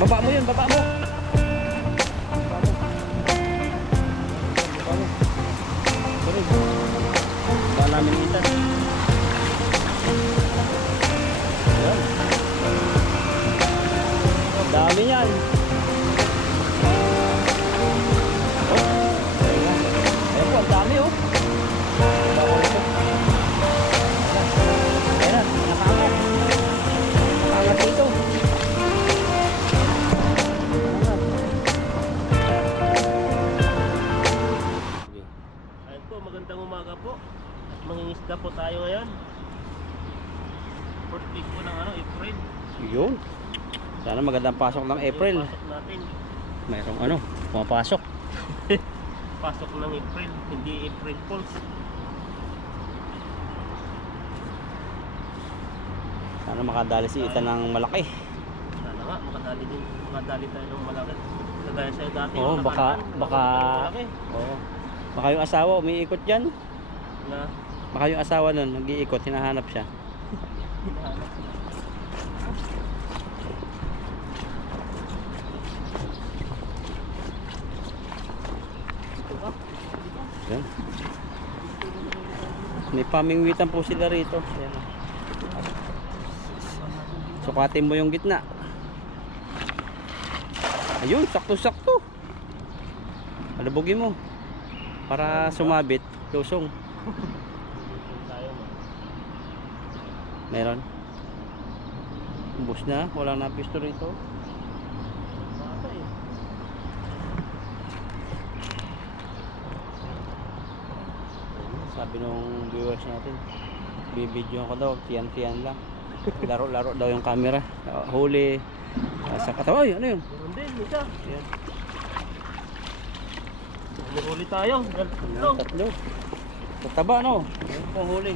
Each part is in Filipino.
Baba mo yun, baba mo. Baba namin itan. Ayan. Dami yan. Ayan po, ang dami oh. Ayan, nakaangat. Nakaangat dito. Ayan po, magandang umaga po. Mangingisda po tayo ngayon. First week po ng April. Yun. Sana magandang pasok ng April. Pasok natin. Mayroong pumapasok. Pasok ng April, hindi April Fools. Sana makadali si Ethan ng malaki. Sana nga, makadali tayo ng malaki. Kagaya sa'yo dati. Oo, yung baka malaki. oo. Baka yung asawa umiikot diyan. Na Baka yung asawa nun nag-iikot, hinahanap siya. hinahanap. Yan. May pamingwitan po sila rito. Yan. Sukatin mo yung gitna. Ayun, sakto-sakto. Alabugin mo. Para sumabit, lusong. Meron. Ubus na, wala na pisto rito. Sabi nung viewers natin, bibidyo ko daw, tiyan-tiyan lang. Laro-laro daw yung camera. Huli sa katawa. Ay, ano yun? Meron din, isa. Ayan. Huli tayo. Ayan, tatlo. Tataba, no? Ayan po huli.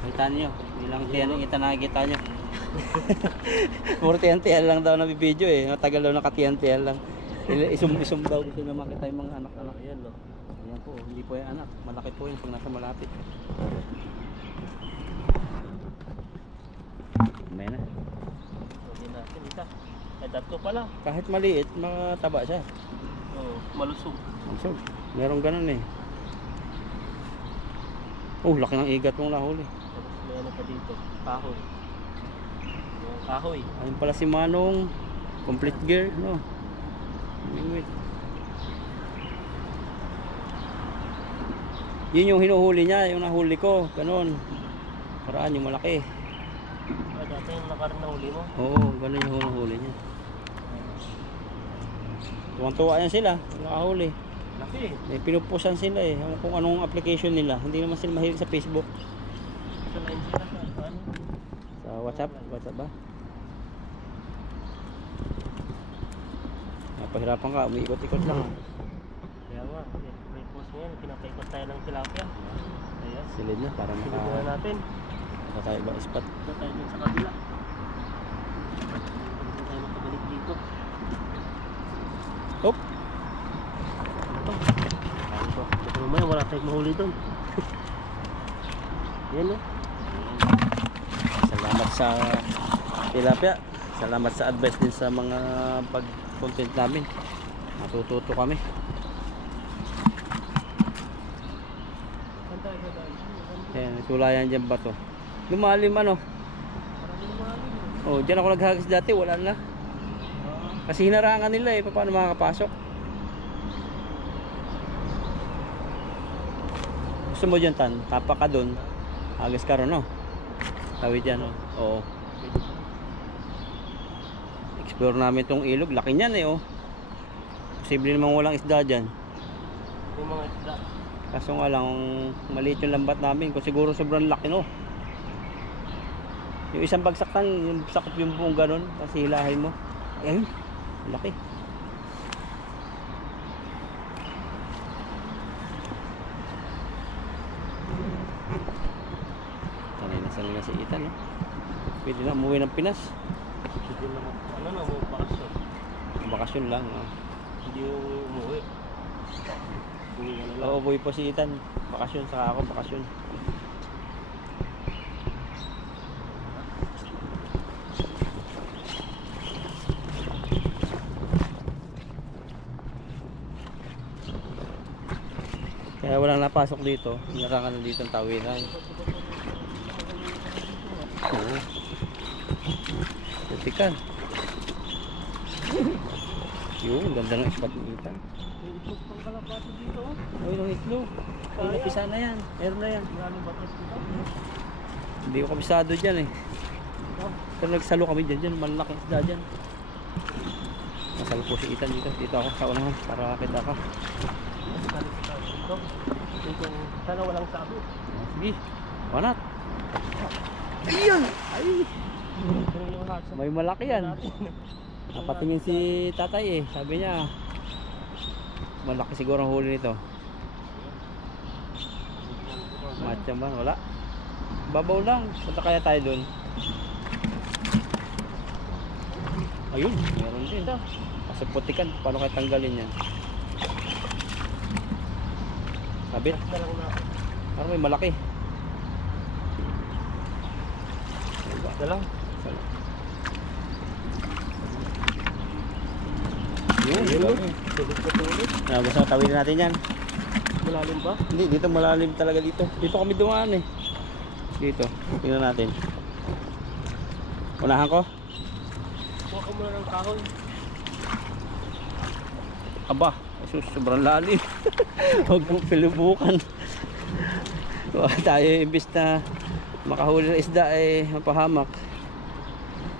Kita niyo, ilang tiyan ang nakikita niyo. Puro tiyan-tiyan lang daw na bibidyo eh. Matagal daw nakatiyan-tiyan lang. Isum-isum daw gusto na makita yung mga anak-anak. Ayan, no? Ayan po, hindi po yung anak. Malaki po yun pag nasa malapit. May na. Huli natin, isa. Ay, tatlo pala. Kahit maliit, mataba siya. Oo, malusog. So, meron ganun eh. Oh, laki ng igat mong nahuli. Tapos may ano pa dito, kahoy. Yung kahoy. Ayun pala si Manong. Complete gear, no? Wait. Yun yung hinuhuli niya, yung nahuli ko. Ganun. Paraan yung malaki. Ah, dati yung nakarang nahuli mo. Oo, ganun yung hinuhuli niya. Tuwang-tuwa yan sila, nakahuli. Laki. May pinupusan sila eh, kung anong application nila. Hindi naman sila mahilig sa Facebook. Sa line sila sa ano? Sa WhatsApp, WhatsApp ba? Napahirapan ka, umiikot-ikot lang. Kaya nga, may post ngayon, pinapaikot tayo ng tilapia. Ayan. Silid na, para Silid na natin. maka tayo ba spot. Ito tayo dun sa kabila. Pagdating tayo makabalik dito. Hop! Ito. Ito. Ito naman, wala tayong mahuli dun. Yan o. Salamat sa tilapia. Salamat sa advice din sa mga pag-content namin. Matututo kami. Saan tayo dadaan? Ayan, tulayan dyan ba to? Lumalim ano? Parang lumalim. Oh, dyan ako naghagis dati, wala na. Kasi hinarangan nila eh, paano makakapasok? Gusto mo dyan tan? Tapa ka dun. Agis ka ron, no? Tawid dyan, no? Oo. Explore namin tong ilog. Laki niyan eh, oh. Posible namang walang isda dyan. Yung mga isda. Kaso nga lang, maliit yung lambat namin. Kung siguro sobrang laki, no? Yung isang bagsak tan, yung sakop yung buong ganun. Kasi hilahin mo. Ayun, laki. Sanay na si Ethan, no? Pwede na umuwi ng Pinas. Hindi naman, ano na, may bakasyon. Bakasyon lang, no? Hindi umuwi. Uwi na lang. Oo, buhay po si Ethan. Bakasyon, saka ako bakasyon. pinapasok dito. Hinarangan na dito ang tawiran. Oo. Putikan. Yun, ganda ng spot ng itan. May itlog pang kalapati dito. Oh. Uy, ng itlog. Ay, napisa na yan. Meron na yan. Maraming batas dito. Hindi ko kabisado dyan eh. Pero nagsalo kami dyan. Malaki isda dyan. Nasalo po si Itan dito. Dito ako sa unahan para kita ka. Dito, sana walang sabi. Sige. Wanat. Ayun. Ay. Pero yung hatsa May malaki yan. natin. Napatingin si tatay eh. Sabi niya. Malaki siguro ang huli nito. Matcha ba? Wala. Babaw lang. Punta kaya tayo dun. Ayun. Meron din. Kasi putikan. Paano kaya tanggalin yan? Sabit. Na lang na. Parang may malaki. Ito lang. Yun. Tulit na tulit. Gusto tawidin natin yan. Malalim ba? Hindi, dito malalim talaga dito. Dito kami dumaan eh. Dito. Tingnan natin. Unahan ko. Kuha ka muna ng kahoy. Aba, asus, sobrang lalim. Huwag mong pilubukan. Tayo imbis na makahuli ng isda eh mapahamak.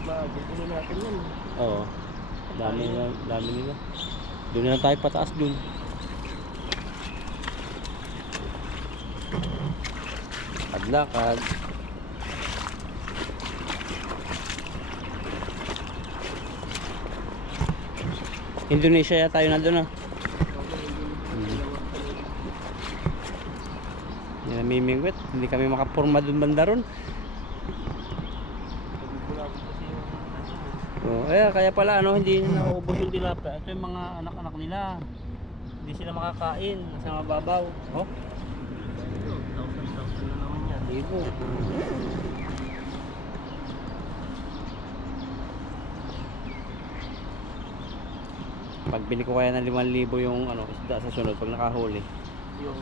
Magiging natin yan. Oo. Dami nila. Doon na lang tayo pataas dun. Paglakad. Indonesia ya tayo na doon ah. Namimingwit, hindi kami makapurma doon banda ron. Oh, kaya pala ano, hindi nauubos yung tilapia. Ito yung mga anak-anak nila. Hindi sila makakain, nasa mababaw. Oh, Thousand na naman yan. libo. Pag bili ko kaya ng 5,000 yung ano, isda sa sunod pag nakahuli. Yung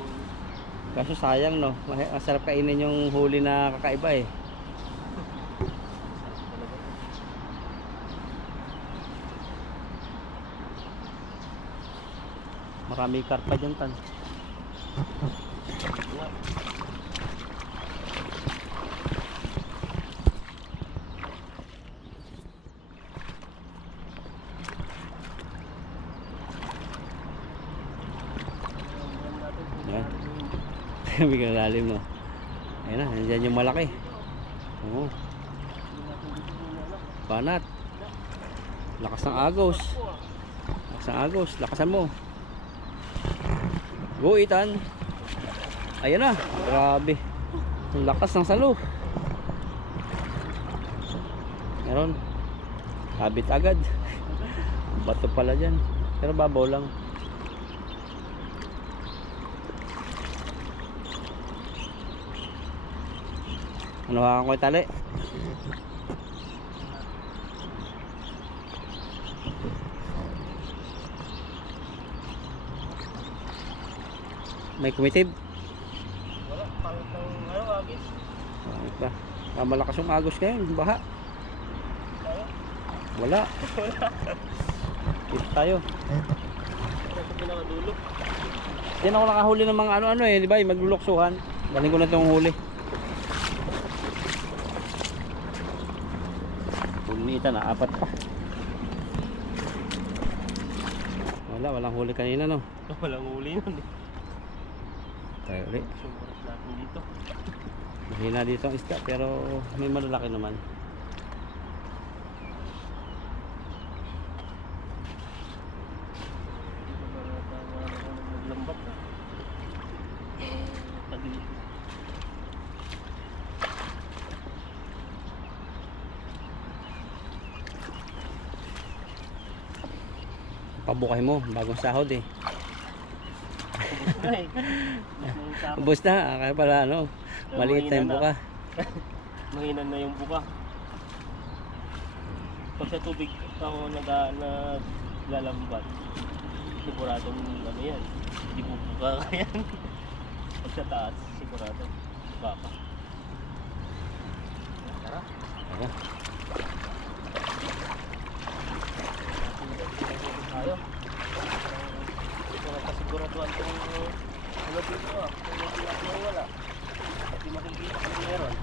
Kaso sayang no, masarap kainin yung huli na kakaiba eh. Marami karpa dyan tan. Yan. Biglang lalim no. Ayun na, nandiyan yung malaki. Oo. Banat. Lakas ng agos. Lakas ng agos, lakasan mo. Go Itan. Ayan na, grabe. Ang lakas ng salo. Meron. Habit agad. Bato pala dyan. Pero babaw lang. Ano hawakan ko yung tali? May kumitib? wala, pangit ng ano, agis. Bakit ba? Malakas yung agos ngayon, baha. Tayo. Wala. Dito tayo. Ito sa pinakadulo. Diyan ako nakahuli ng mga ano-ano eh, di ba? Yung magluluksuhan. Galing ko na itong huli. Punitan na, 4 pa. Walang huli kanina no. Walang huli nun eh. Tayo ulit. Sumurat natin dito. Mahina dito ang isda pero may malalaki naman. Naglambat na. Tagil. Pabukay mo, bagong sahod eh. Ay. Ubus na, kaya pala ano, maliit na yung buka. Mahinan na yung buka. Pag sa tubig ako naglalambat, siguradong ano yan, hindi bubuka ka yan. Pag sa taas, sigurado. Baka. Tara. Ayan. Tayo. Hindi ko nagkasiguraduhan kung ano dito ah. Kung may tinatlo wala. At di makikita kung meron.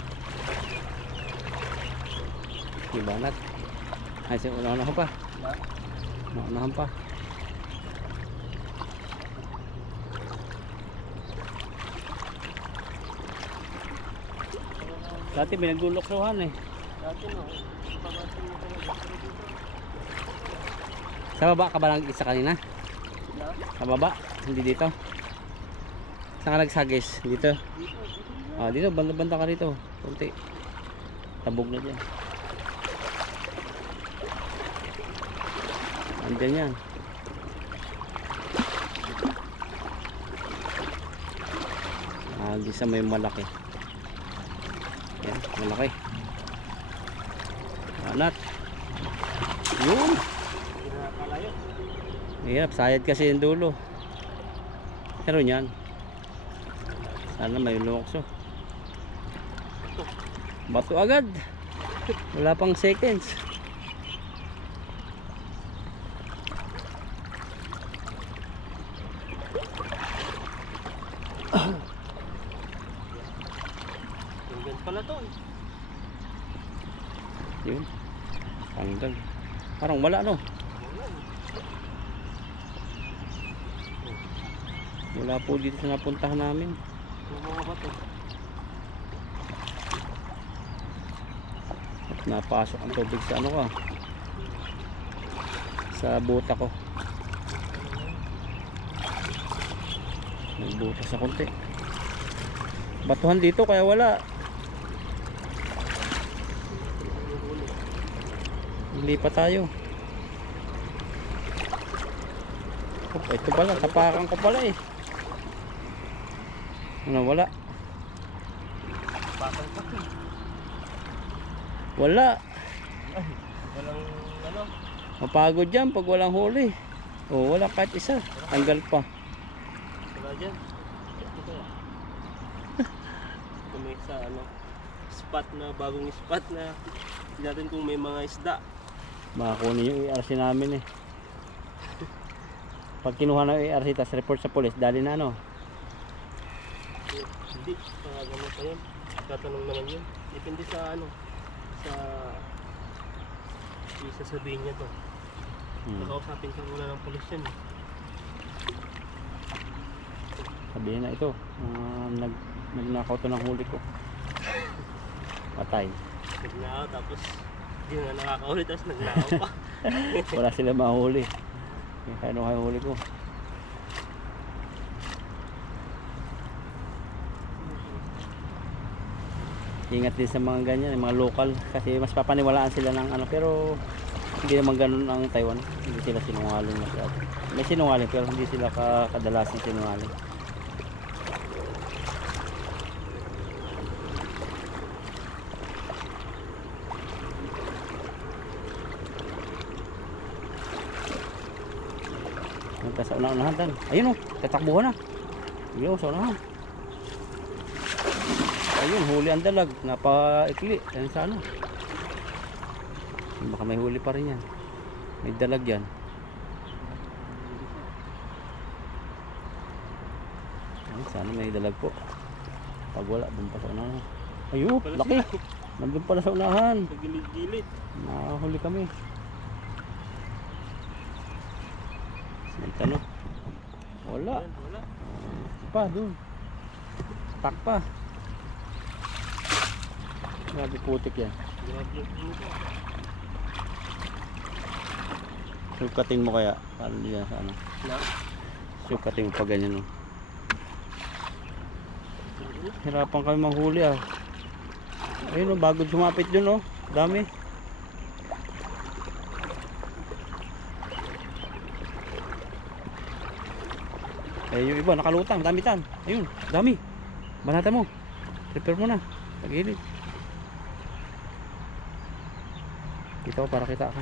Ibanat. Ay, una-unahan pa. Ha? Una-unahan pa. Dati pinagluloksohan eh. Dati no. Pamasin mo talaga. Pero dito. Sa baba ka ba lang isa kanina? Na? Sa baba? Hindi dito? Saan ka nagsagis? Dito? Dito. Ah, dito. Banda-banda ka rito. Kunti. Tabog na dyan. Andyan yan. Ah, di sa may malaki. Yan, malaki. Anat. Yun. Hindi na nakalayo. Hirap, sayad kasi yung dulo. Pero yan. Sana may lumokso. Bato agad. Wala pang seconds. Tingnan pala to. Yun. Tanggal. Parang wala no. Wala po dito sa napuntahan namin. Yung mga bato. At napasok ang tubig sa ano ko. Sa buta ko. Nagbuta sa konti. Batuhan dito kaya wala. Hindi pa tayo. Oh, ito pala, tapakan ko pala eh. Ano, wala. Bakang pati. Wala. Ay, walang ano. Mapagod yan pag walang huli. Oh, wala kahit isa. Tanggal pa. Wala dyan. Ito kaya. Ito may sa ano. Spot na, bagong spot na. Hindi natin kung may mga isda. Makakunin yung ERC namin eh. Pag kinuha ng ERC tas report sa police, dali na ano. Hindi, gano'n pa yun. Tatanong naman yun. Depende sa ano. Sa sasabihin niya to. Nakausapin ka muna ng polis yan. Sabihin na ito, nagnakaw to ng huli ko. Patay. Nagnakaw tapos hindi na nakakahuli tapos nagnakaw pa. Wala sila mahuli. Kaya ano kayo huli ko. Ingat din sa mga ganyan, mga local. Kasi mas papaniwalaan sila ng ano. Pero hindi naman ganun ang Taiwan. Hindi sila sinungaling masyado. May sinungaling pero hindi sila kadalasan sinungaling. Sa una-unahan tan. Ayun oh, tatakbuhan na. Ayun sa unahan. Ayun, huli ang dalag, napaikli. Ayun sa ano. Baka may huli pa rin yan. May dalag yan. Ayun, sana may dalag po. Pag wala, dun pa sa unahan. Ayun, laki. Nandun pala sa unahan. Sa gilid-gilid. Nakahuli kami. Ito no. Wala. Ayan, wala. Pa doon. Tak pa. Grabe putik yan. Grabe yung dito. Sukatin mo kaya. Paano niya sa ano? Na? Sukatin mo pa ganyan no. Hirapan kami manghuli ah. Ayun no, bago sumapit dun oh. Dami. Eh yung iba nakalutang, dami tan. Ayun, dami. Banata mo. Prepare mo na. Pag-ilid. Kita ko para kita ka.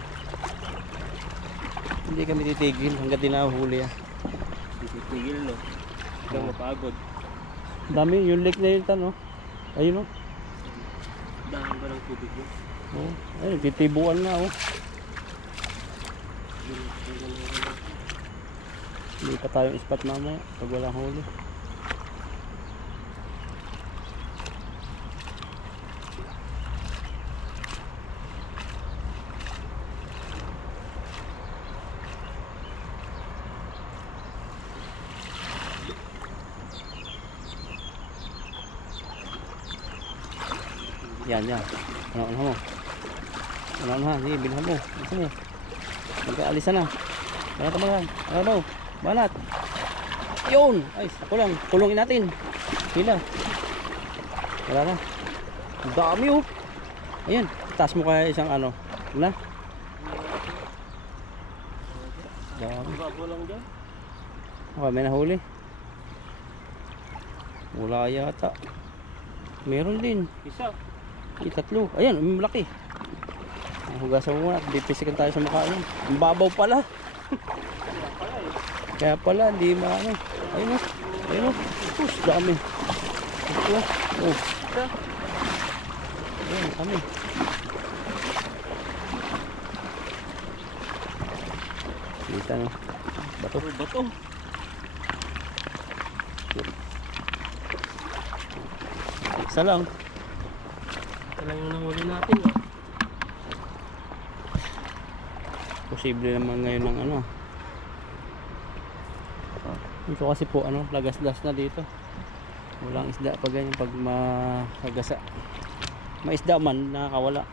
Hindi kami titigil hanggat di nahuli ah. Titigil no. Hanggang mapagod. Dami yung lake na yun tan, oh. Ayun, oh. Dahil ba ng tubig yun? Oh. Ayun, titibuan nga, oh. Hindi pa tayong spot mamaya pag walang huli. Yan, yan. Ano mo? Ano ha? Sige, bilhan mo. Isa mo. Magkaalisan na. Kaya tamahan. Ano? Banat. Yun! Ay, ako lang. Kulungin natin. Hila. Wala na. Ang dami, oh. Ayan. Taas mo kaya isang ano. Wala. Dami. Bago lang dyan. Okay, may nahuli. Wala yata. Meron din. Isa. Tatlo. Ayan, may malaki. Hugasan mo muna. Dipisikan tayo sa mukha yan. Ang babaw pala. Kaya pala, hindi maano. Ayun o. Ayun o. Push, dami. Ito. Oh. Ayan, dami. Kita no. Bato. Bato. Isa lang. Ito lang yung nahuli natin. Oh. Posible naman ngayon ng ano. Ito kasi po ano, lagas-las na dito. Walang isda pag ganyan pag makagasa. May isda man nakakawala.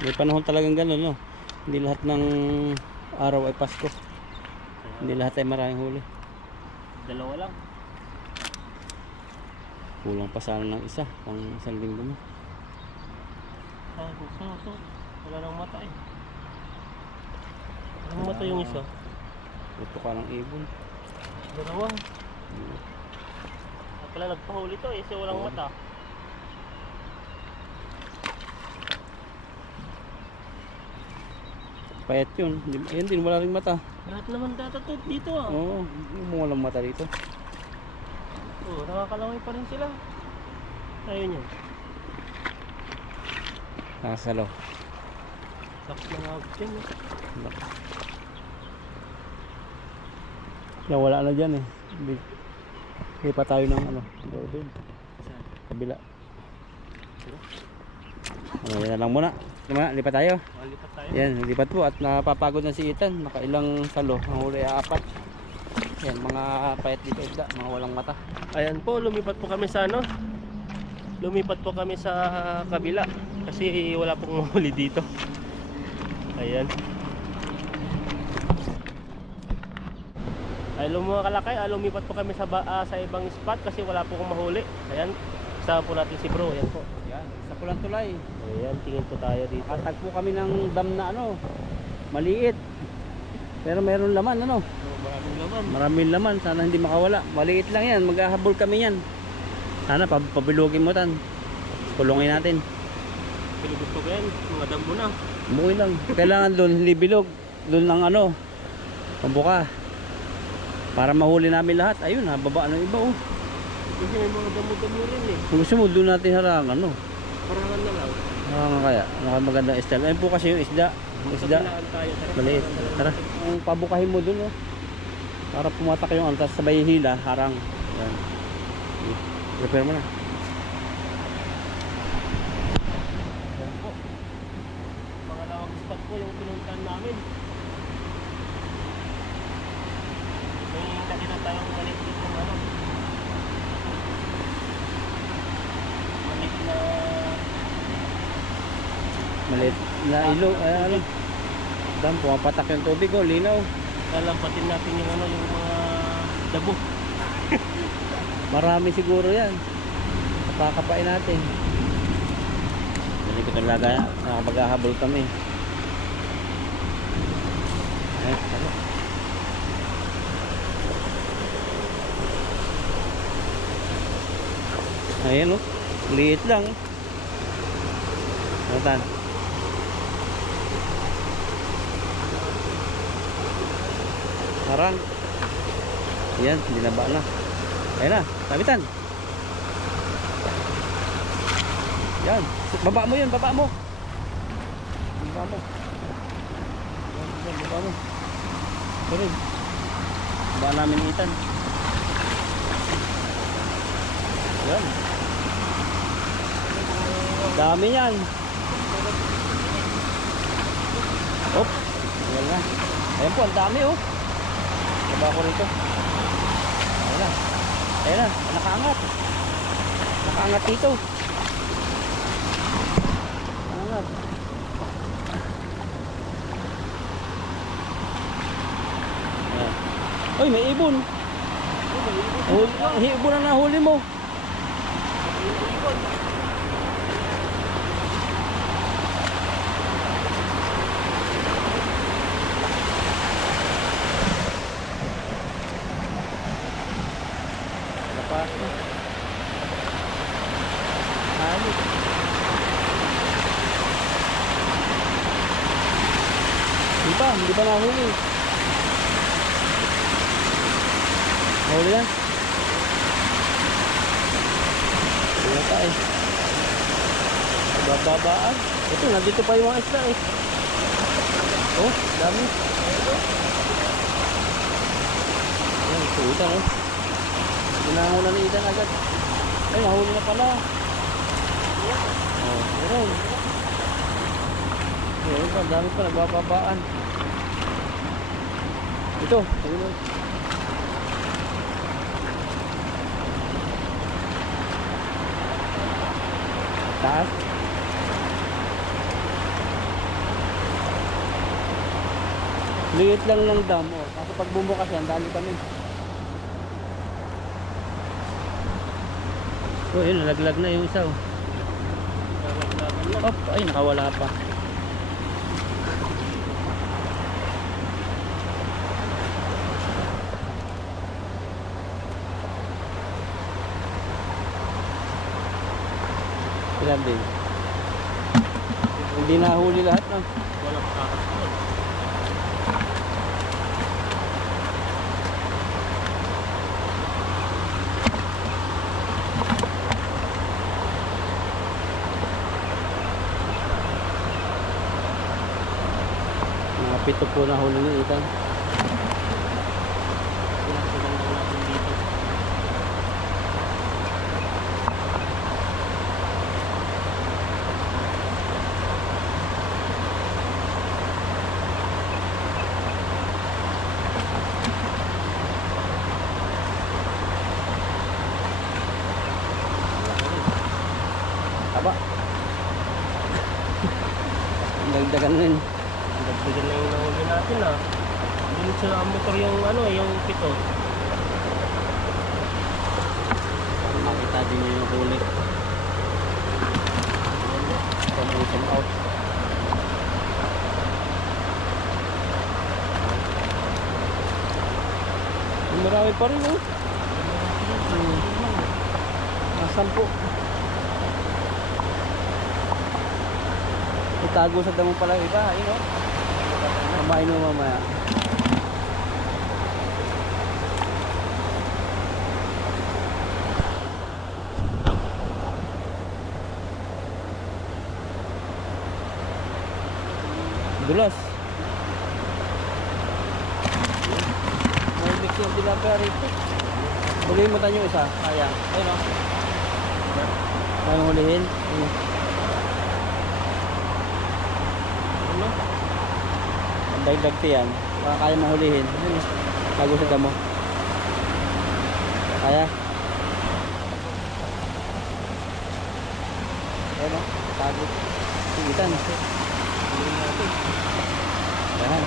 May panahon talagang gano'n, no. Hindi lahat ng araw ay Pasko. Hindi lahat ay maraming huli. Dalawa lang. Kulang pa sana ng isa, pang isang linggo mo. Ay, gusto. Wala nang mata eh. Walang mata yung isa. Puto ka ng ibon. Dalawa. Pala nagpahuli to eh, kasi walang mata. Payat yun. Ayun din, wala ring mata. Lahat naman datatot dito ah. Oo, walang mata dito. Oo, nakakalaway pa rin sila. Ayun yun. Nakasalo. Tapos na nga dyan eh. Yan, wala na dyan eh. Hindi pa tayo ng ano. Doon. Kabila. Ano, yan lang muna. Lipat tayo. Malipat tayo. Yan, lipat po at napapagod na si Ethan. Nakailang salo. Ang huli ay 4. Yan, mga payat dito isda. Mga walang mata. Ayan po, lumipat po kami sa ano. Lumipat po kami sa kabila. Kasi wala pong huli dito. Ayan. Ay, mga kalakay, lumipat po kami sa ibang spot kasi wala po akong mahuli. Ayan, kasama po natin si bro. Ayan po. Yan, sa Pulang Tulay. Ayan, tingin po tayo dito. Katagpo kami ng dam na ano. Maliit. Pero meron laman ano. Maraming laman. Maraming laman. Sana hindi makawala. Maliit lang yan. Maghahabol kami yan. Sana pabilugin mo tan. Kulungin natin. Pilugod pa ba yan? Mga dam mo na. Umuwi lang. Kailangan doon hindi bilog. Doon lang ano. Pambuka. Para mahuli namin lahat. Ayun, baba ng iba oh. Kasi may mga damo-damo rin eh. Kung gusto mo, doon natin harangan no. Parangan na lang. Harangan kaya. Magandang style. Ayun po kasi yung isda. Yung isda. Kabilaan tayo. Tara. Maliit. Tara. Kung pabukahin mo doon oh. Para pumatak yung antas sabay hila. Harang. Yan. Prepare mo na. Ayan po. Pangalawang spot po yung pinuntahan namin. May nakita tayong maliit dito ano. Maliit na Maliit na ilo. Ay, ano. Dam, pumapatak yung tubig oh. Linaw. lalampatin natin yung ano, yung mga dabo. Marami siguro yan. Kapakapain natin. Dali ko talaga. Nakapaghahabol kami. Ano? Ayan o. Liit lang. Natan. Harang. Ayan, dinaba na. Ayan na, sabitan. Yan, baba mo yun, baba mo. Baba mo. Yan, baba mo. Ito rin. Baba namin ni Ethan. Yan. Dami yan. Op. Ayan na. Ayan po, ang dami oh. Baba ko rito. Ayan na. Ayan na, nakaangat. Nakaangat dito. Nakaangat. Ayan. Uy, may ibon. Ibon na nahuli mo. Hindi pa nahuli. Nahuli na. Wala tayo. Bababaan. Ito, nandito pa yung mga isla eh. Oh, dami. Ayan, ito Ethan oh. Ginangunan ni Ethan agad. Ay, nahuli na pala. Oh, meron. Meron pa, dami pa nagbababaan. Ito, ayun. Taas. Liit lang ng dam, oh. Kasi pag bumukas yan, dali kami. Oh, yun, nalaglag na yung isa, oh. Oh, ay, nakawala pa. Ilan din? Hindi nahuli lahat, no? Walang kakasunod. Mga 7 po na huli ni Ethan. Pinagsagang lang natin dito. Aba. Dagdagan rin. Dagdagan na yung nahuli natin ah. Dilit sa motor yung ano, yung pito. Para makita din nyo yung huli. Come out. Marami pa rin oh. Sampu. Itago sa damo pala iba, ayun oh. Kamain mo mamaya. Dulas. May mix yung tilapia rito. Hulihin mo tayo yung isa. Sayang. Ayun o. Mayroong hulihin. Ayun. Ano? Ang dagdag yan. Baka kaya mahulihin. Ayun o. Tago sa damo. Kaya. Ayun o. Tago. Sigitan. Hulihin natin. Ayan.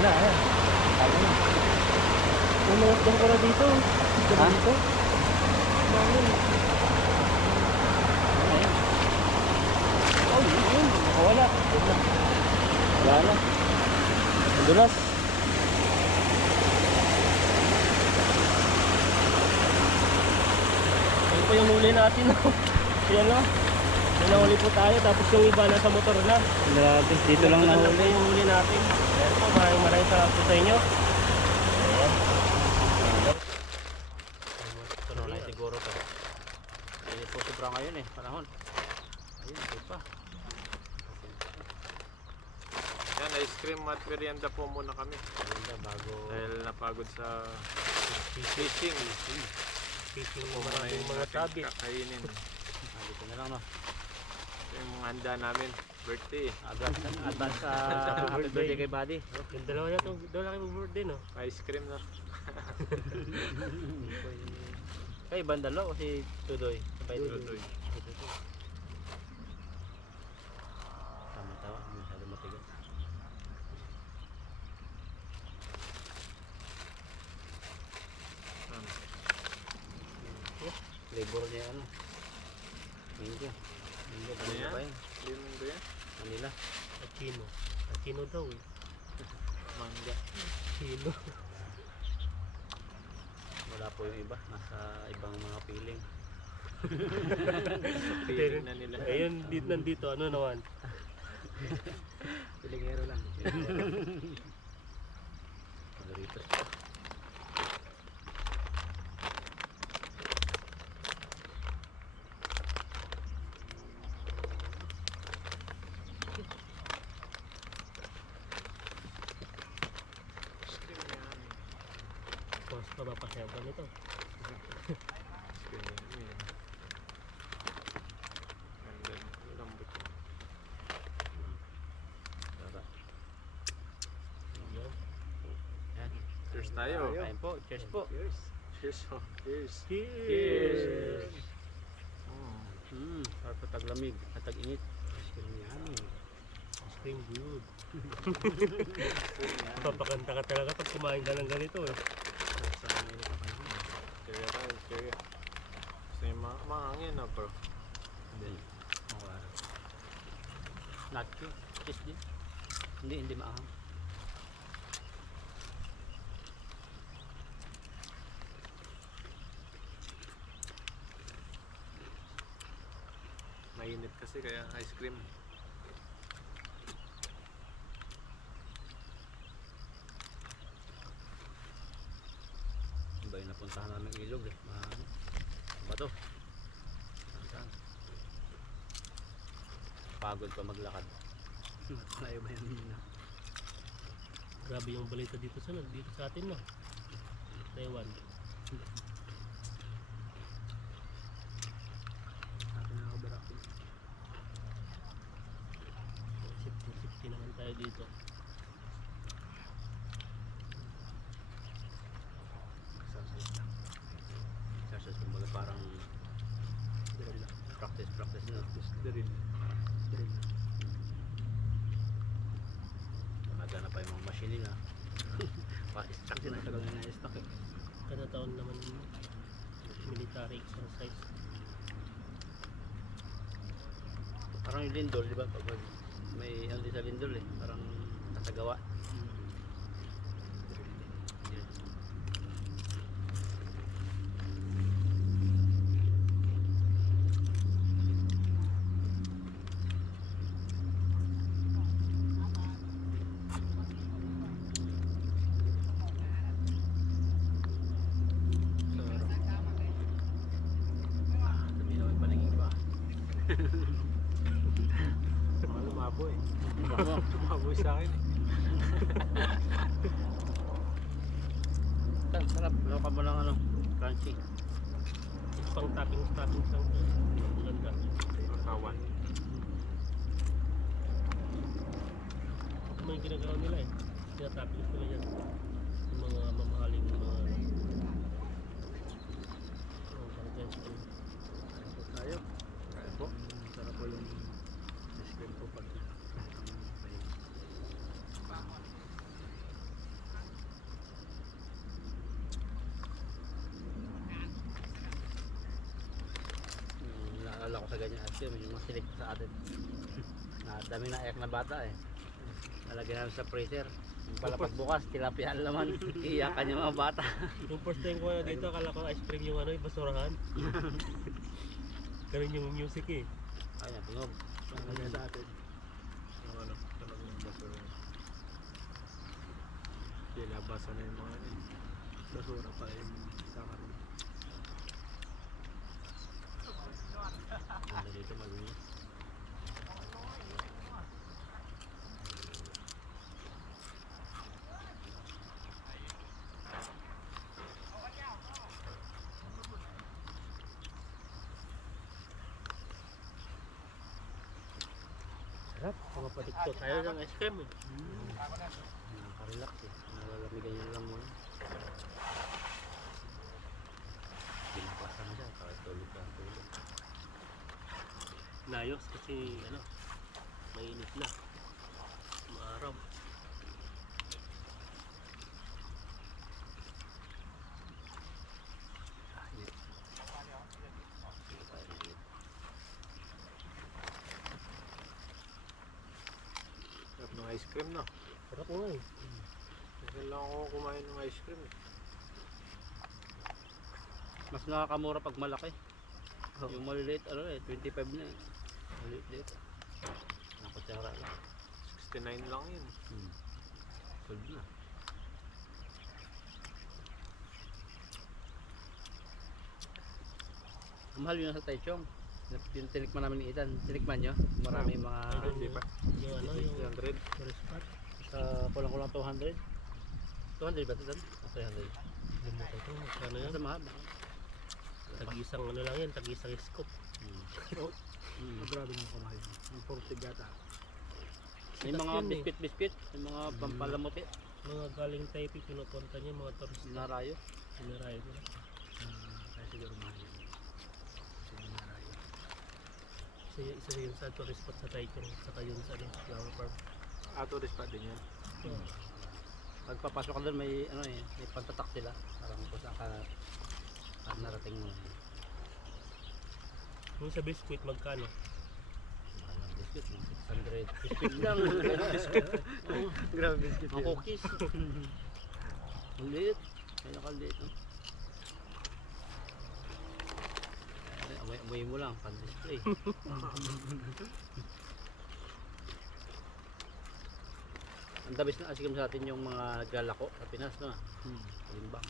Ayan. Tago na. Umunod ka pala dito. Ha? Dito? Ayan. Oh, yun. Wala. Wala. Dulas. Ayun po yung huli natin. Yan o. May nahuli po tayo. Tapos yung iba nasa motor na. Grabe. Dito lang Matagal nahuli. po yung huli natin. Ayan po. Maraming salamat po sa inyo. Ayan. po sobra ngayon eh, panahon. Ayun, okay pa. Yan, ice cream at merienda po muna kami. Ayun bago. Dahil napagod sa fishing. Fishing Ito ng muna maraming yung mga ating tabi. kakainin. Dito na lang no. Ito yung mga handa namin. Birthday. Advance happy birthday kay Buddy. Yung dalawa na itong, dalawa kayo mag-birthday, no? Ice cream na. Kay Bandalo o si Tudoy? Sabay Tudoy. Tama-tama, masyado matigas. Flavor niya ano? Mango. Mango, Ano Manila yan? ba yun? Limon ba yan? Manila. Aquino. Aquino daw eh. Mangga. Aquino. Wala po yung iba. Nasa ibang mga piling. Piling na nila. Ayun, nandito, ano naman? Pilingero lang. Doritos. Ice cream yan. Mas mapapasayaw ka nito. Ice cream yan. And then, lambot yun. Sarap. Yan. Yan. Cheers tayo. Kain po. Cheers po. Cheers. Oh. Cheers. Cheers! Para po taglamig at tag-init. Ice cream yan. Ice cream good. Papakanta ka talaga pag kumain ka ng ganito eh. Kaya tayo. Kaya. Gusto yung mahangin na bro. Hindi. Okay. Nacho. Cheese din. Hindi maahang. Mainit kasi kaya ice cream. Iba yung napuntahan namin ilog eh. Bato. Saan? Pagod pa maglakad. Layo ba yan? Grabe yung balita dito sa atin no. Taiwan. Atin na ako barako. Safety naman tayo dito. Exercise kumbaga parang practice na. Drill. Magana pa yung mga machine nila. Pa-stock din ang tagal na na-stock eh. Kada taon naman military exercise. Parang yung lindol, di ba? Pag may ano din sa lindol eh. Parang kasagawa. Lumabo eh. Bago. Lumabo sa akin eh. Sarap. Loko mo lang ano. Crunchy. Pang toppings lang to. Ang ganda. Kawan. Ito yung ginagawa nila eh. Tinatoppings nila yan. Yung mga mamahaling mga Tayo. Kaya po. Sarap po yung ice cream po pag naalala ko sa ganyan ice cream yung mga silik sa atin. Dami na ayak na bata eh. Nalagyan namin sa freezer. Yung pala pagbukas, tilapia ang laman. Iyakan yung mga bata. Yung first time ko na dito, akala ko ice cream yung ano, yung basurahan. Ganun yung music eh. Ay, natunog. Nalagyan sa atin. Yung ano, talagang basura. Kilabasan na yung mga ano eh. Basura pa yung sa karoon. Sarap. Pumapatikto tayo ng ice cream eh. Nakarelax eh. Nalalamigan yung lamon. Pinapasan na siya. Kaya tulog ka. Tulog. Layos kasi ano, mainit na. Maaraw. Sarap ng ice cream, no? Sarap nga eh. Kasi lang ako kumain ng ice cream eh. Mas nakakamura pag malaki. Yung maliliit, ano eh, 25 na eh. Maliliit. Nakutsara lang. 69 lang yun. Sold na. Ang mahal yun sa Taichung. Yung tinikman namin ni Ethan. Tinikman nyo? Marami mga... Hindi pa. Yung ano, yung 300. tourist spot. Sa kulang-kulang 200. 200 ba ito doon? O 300? Limutan ko. Ano yun? Sa mahal. Tag-isang ano lang yan. Tag-isang scoop. Grabe nang kumahal. Yung 40 gata. May Sikat mga yun eh. biscuit-biscuit. May mga pampalamuti. Mga galing Taipei pinupunta niya, mga tourist na Narayo. sinarayo nila. Kaya siguro mahal yun. Narayo. Isa yun sa tourist spot sa Taichung. Saka yun sa flower farm. Tourist pa din yan. Pag papasok ka doon may ano eh, may pantatak sila. Parang kung saan ka narating mo. Yung sa biscuit, magkano? Mahal ng biscuit, 600. Biscuit lang. Grabe biscuit. Ang cookies. Ang liit. Kaya nakaliit. No? Amoy mo lang, pan-display. Ang dabis na asigam sa atin yung mga naglalako sa Pinas, no? Kalimbang.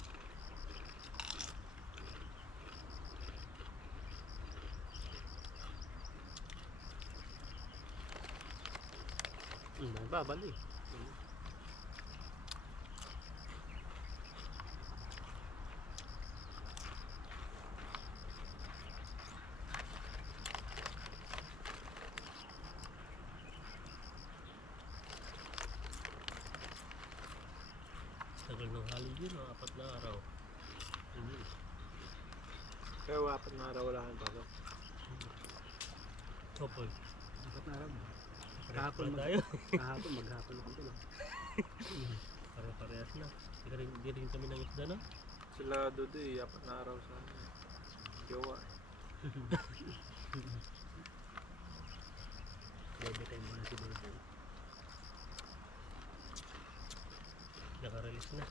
Babal eh. Tagal ng holiday, no? 4 na araw. Kaya 4 na araw wala kang pasok. Couple. Dapat na alam. Kahapon tayo. Kahapon, maghapon ako doon. Pare-parehas na. Di rin kami ng isda, no? Sila dodo eh, 4 na araw sa jowa. Bebe tayo muna si Bebe. Naka-release na.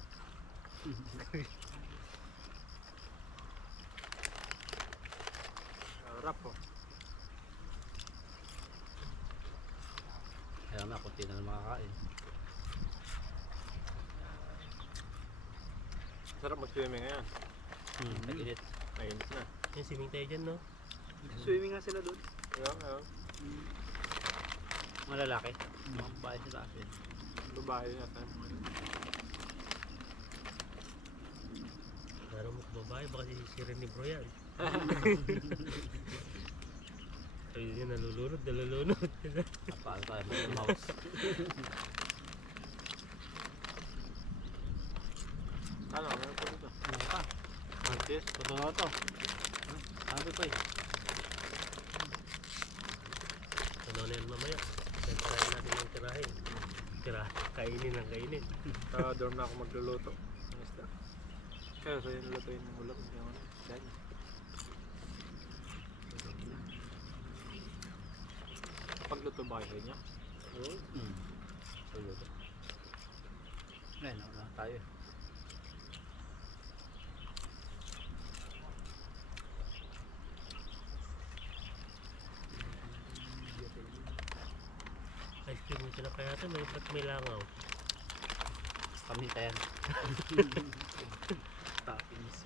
Sarap po. Kaya na, kunti na lang makakain. Sarap mag-swimming ngayon. Nag-init. Nainit na. Yung swimming tayo dyan, no? Swimming nga sila doon. Ayun. Mga lalaki. Mga babae sa taas yun. Babae na tayo. Laro mo kung babae, baka sisirin ni bro yan. Ayun yun, nalulunod. Paano tayo mga mouse. Ano? Meron po dito. Ano pa? Mantis. Totoo na ito. Sabi ko eh. Ano na yan mamaya? Tirahin natin yung tirahin. Kainin lang kainin. Dorm na ako magluluto. Ng isda. Kaya sa'yo nilutuin ng ulam. Yung ano. Yan. Pagluto ba kayo niya? Oo. Saludo. Ngayon, na tayo. Ice cream yung sila kaya ito, may langaw. Pamintayan. Toppings.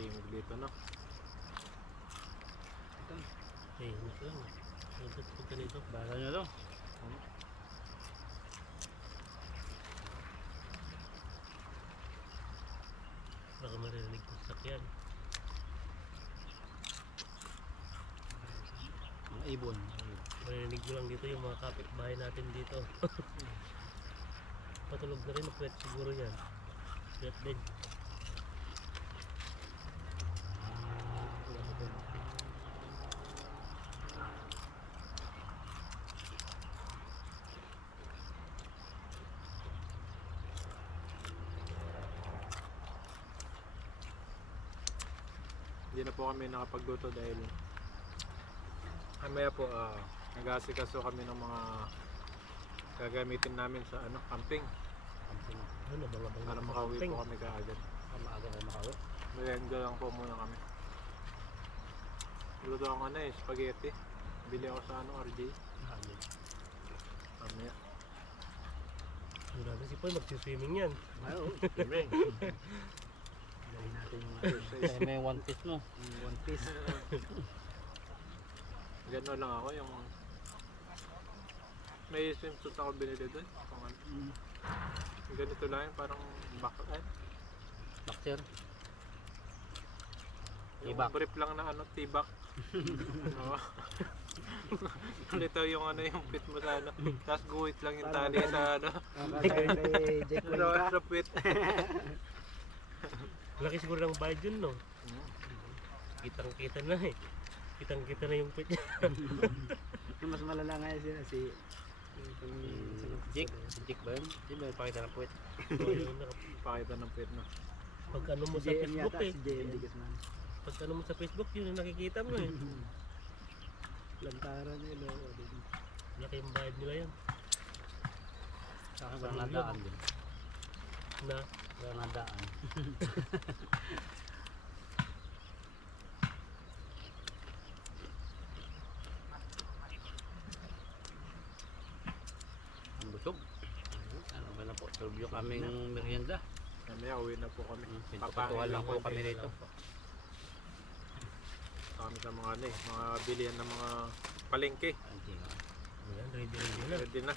Tahimik dito, no? Eh, mas lang. Ito, punta nito. Bala nyo to. Baka maririnig ko sa sakyan. Mga ibon. Maririnig ko lang dito yung mga kapitbahay natin dito. Patulog na rin, makwet siguro yan. Kwet din. Hindi na po kami nakapagluto dahil mamaya po nag-aasikaso kami ng mga gagamitin namin sa camping Ano, bang para makauwi po kami kaagad. Maaga kayo makauwi. Merienda lang po muna kami. Luto ako spaghetti. Bili ako sa RJ. Mamaya. Mura na si Paul, magsiswimming yan. Ayaw. Dali natin yung Exercise. may one piece mo. One piece. Gano'n lang ako yung may swimsuit ako binili doon. Ganito lang yun, parang backline. Boxer. Yung Tibak. brief lang na tibak. Oo. Ito yung yung pit mo sa tapos guhit lang yung tali sa Kay Jack Wayne sa pit. Laki siguro ng bayad yun, no? Kitang-kita na eh. Kitang-kita na yung pit niya. Yung mas malala nga yun si Jake. Si Jake ba yun? Hindi ba pakita ng puwet? So, yun na. Pakita ng pit no. Pag ano mo sa JM Facebook yata, eh. si JM Digasman. Pag ano mo sa Facebook, yun ang nakikita mo eh. Lantaran nila. Laki yung bayad nila yan. Sa akin walang nadaan din. Na, Walang nadaan. Ang busog. Ano ba na po? Serve yung kaming merienda. Mamaya uwi na po kami. Pintukutuhan lang po kami rito. Kami sa mga mga bilihan ng mga palengke. ayan, ready na. Ready na.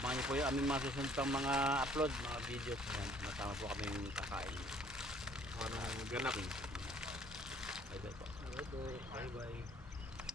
Abangan niyo po yung aming mga susunod pang mga upload, mga videos. Masama po kami kakain. Anong ganap. Bye bye po. Bye-bye.